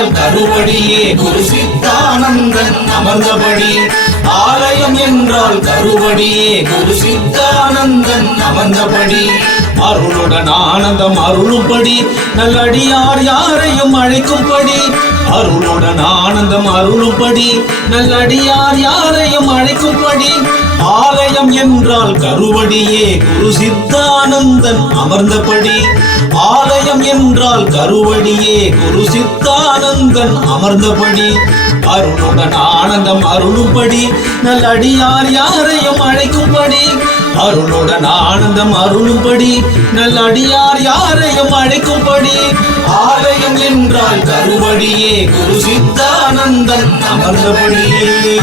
என்றால் கருவடியே குரு சித்தானந்தன் அமர்ந்தபடி. ஆலயம் என்றால் கருவடியே குரு சித்தானந்தன் அமர்ந்தபடி. அருளுடன் ஆனந்தம் அருளும்படி நல்லடியார் யாரையும் அழைக்கும்படி. அருளுடன் ஆனந்தம் அருளும்படி நல்லடியார் யாரையும் அழைக்கும்படி. ஆலயம் என்றால் கருவடியே குரு சித்தானந்தன் அமர்ந்தபடி. ஆலயம் என்றால் கருவடியே குரு சித்தானந்தன் அமர்ந்தபடி. அருளுடன் ஆனந்தம் அருளும்படி நல்லடியார் யாரையும் அழைக்கும்படி. அருளுடன் ஆனந்தம் அருளும்படி நல்லடியார் யாரையும் அழைக்கும்படி. ஆலயம் என்றால் கருவடியே குரு சித்தானந்தன் அமர்ந்தபடியே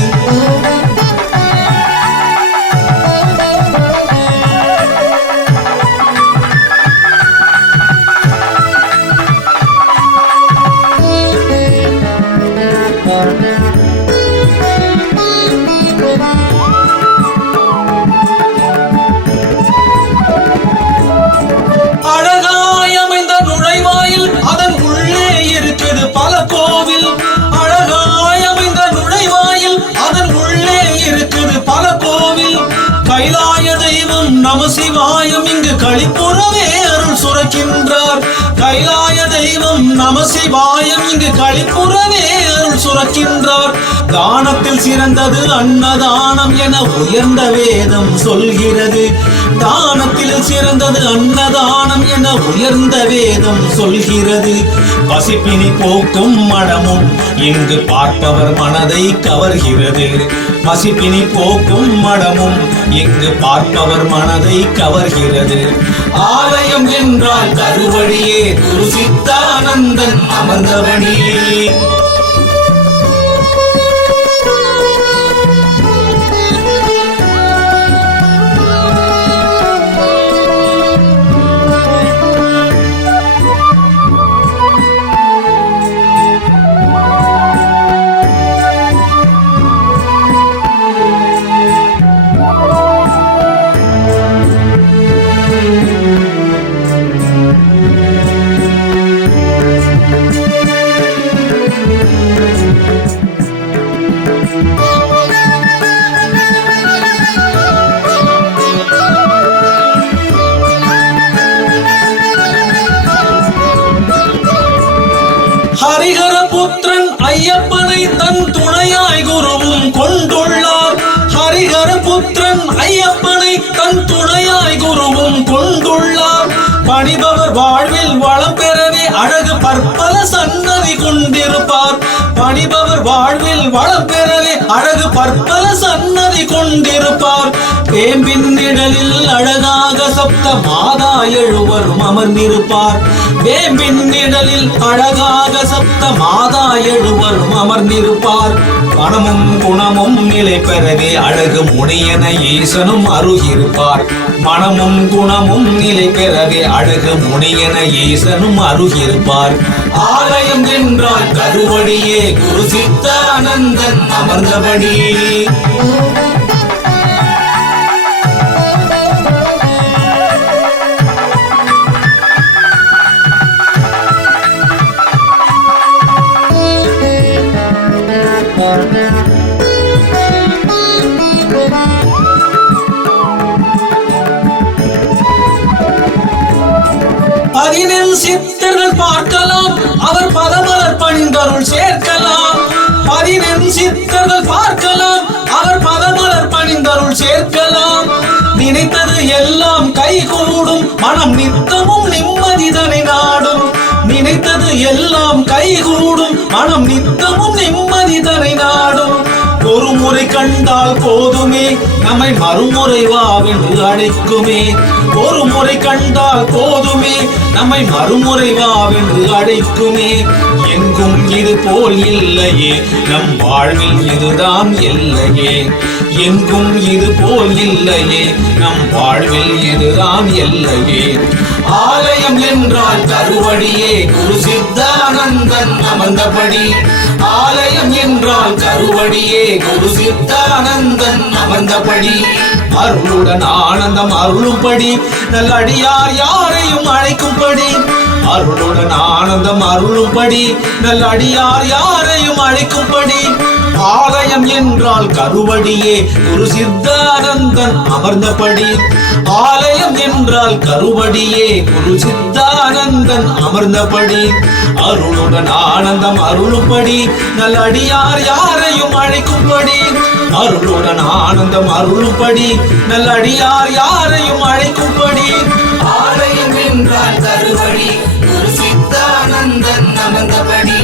பல கோவில் கைலாய தெய்வம் நம சிவாயம். இங்கு களிப்புறவே அருள் சுரக்கின்றார். கைலாய தெய்வம் நம சிவாயம். இங்கு களிப்புறவே அருள் சுரக்கின்றார். தானத்தில் சிறந்தது அன்னதானம் என உயர்ந்த வேதம் சொல்கிறது. தானத்தில் சிறந்தது அன்னதானம் என உயர்ந்த வேதம் சொல்கிறது. பசிப்பினி போக்கும் மடமும் இங்கு பார்ப்பவர் மனதை கவர்கிறது. பசிப்பினி போக்கும் மடமும் இங்கு பார்ப்பவர் மனதை கவர்கிறது. ஆலயம் என்றால் கருவடியே குரு சித்தானந்தன் ஐயப்பனை தன் துணையாய் குருவும் கொண்டுள்ளார். ஹரிஹர புத்திரன் ஐயப்பனை தன் துணையாய் குருவும் கொண்டுள்ளார். பணிபவர் வாழ்வில் வளம் பெறவே அழகு பற்பல சன்னதி கொண்டிருப்பார். பணிபவர் வாழ்வில் வளம் பெறவே அழகு பற்பல சன்னதி கொண்டிருப்பார். வேம்பின் நிழலில் அழகாக சப்த மாதா எழுவரும் அமர்ந்திருப்பார். வேம்பின் நிழலில் அழகாக சப்த மாதா அமர்ந்திருப்பார். மனமும் குணமும் நிலை பெறவே அழகு முனியன ஈசனும் அருகிருப்பார் மனமும் குணமும் நிலை பெறவே அழகு முனியன ஈசனும் அருகிருப்பார் ஆலயம் என்றால் கருவடியே குரு சித்தானந்தன் அமர்ந்தபடியே பார்க்கலாம். அவர் பதமலர் பணிந்தருள் சேர்க்கலாம். பதினெண் சித்தர்கள் பார்க்கலாம். அவர் பதமலர் பணிந்தருள் சேர்க்கலாம். நினைத்தது எல்லாம் கைகூடும். மனம் நித்தமும் நிம்மதிதனை நாடும். நினைத்தது எல்லாம் கைகூடும். மனம் நித்தமும் நிம்மதிதனை நாடும். ஒரு முறை கண்டால் போதுமே. நம்மை மறுமுறை வாவென்று அழைக்குமே. ஒரு முறை கண்டால் போதுமே. நம்மை மறுமுறை வாவென்று அழைக்குமே. எங்கும் இது போல் இல்லையே. நம் வாழ்வில் இதுதான் இல்லையே. எங்கும் இது போல் இல்லையே. நம் வாழ்வில் இதுதான் இல்லையே. ஆல ஆலயம் என்றால் கருவடியே குரு சித்தானந்தன் அமர்ந்தபடி. ஆலயம் என்றால் கருவடியே குரு சித்தானந்தன் அமர்ந்தபடி. அருளுடன் ஆனந்தம் அருளும்படி நல்லடியார் யாரையும் அழைக்கும்படி. அருளுடன் ஆனந்தம் அருளும்படி நல்லடியார் யாரையும் அழைக்கும்படி. ஆலயம் என்றால் கருவடியே குரு சித்தானந்த அமர்ந்தபடி ஆலயம் என்றால் கருவடியே குரு சித்தானந்தன் அமர்ந்தபடி. அருளுடன் ஆனந்தம் அருளும்படி நல்லடியார் யாரையும் அழைக்கும்படி. அருளுடன் ஆனந்தம் அருளும்படி நல்லடியார் யாரையும் அழைக்கும்படி. ஆலயம் என்றால் கருவடி குரு சித்தானந்தன் அமர்ந்தபடி.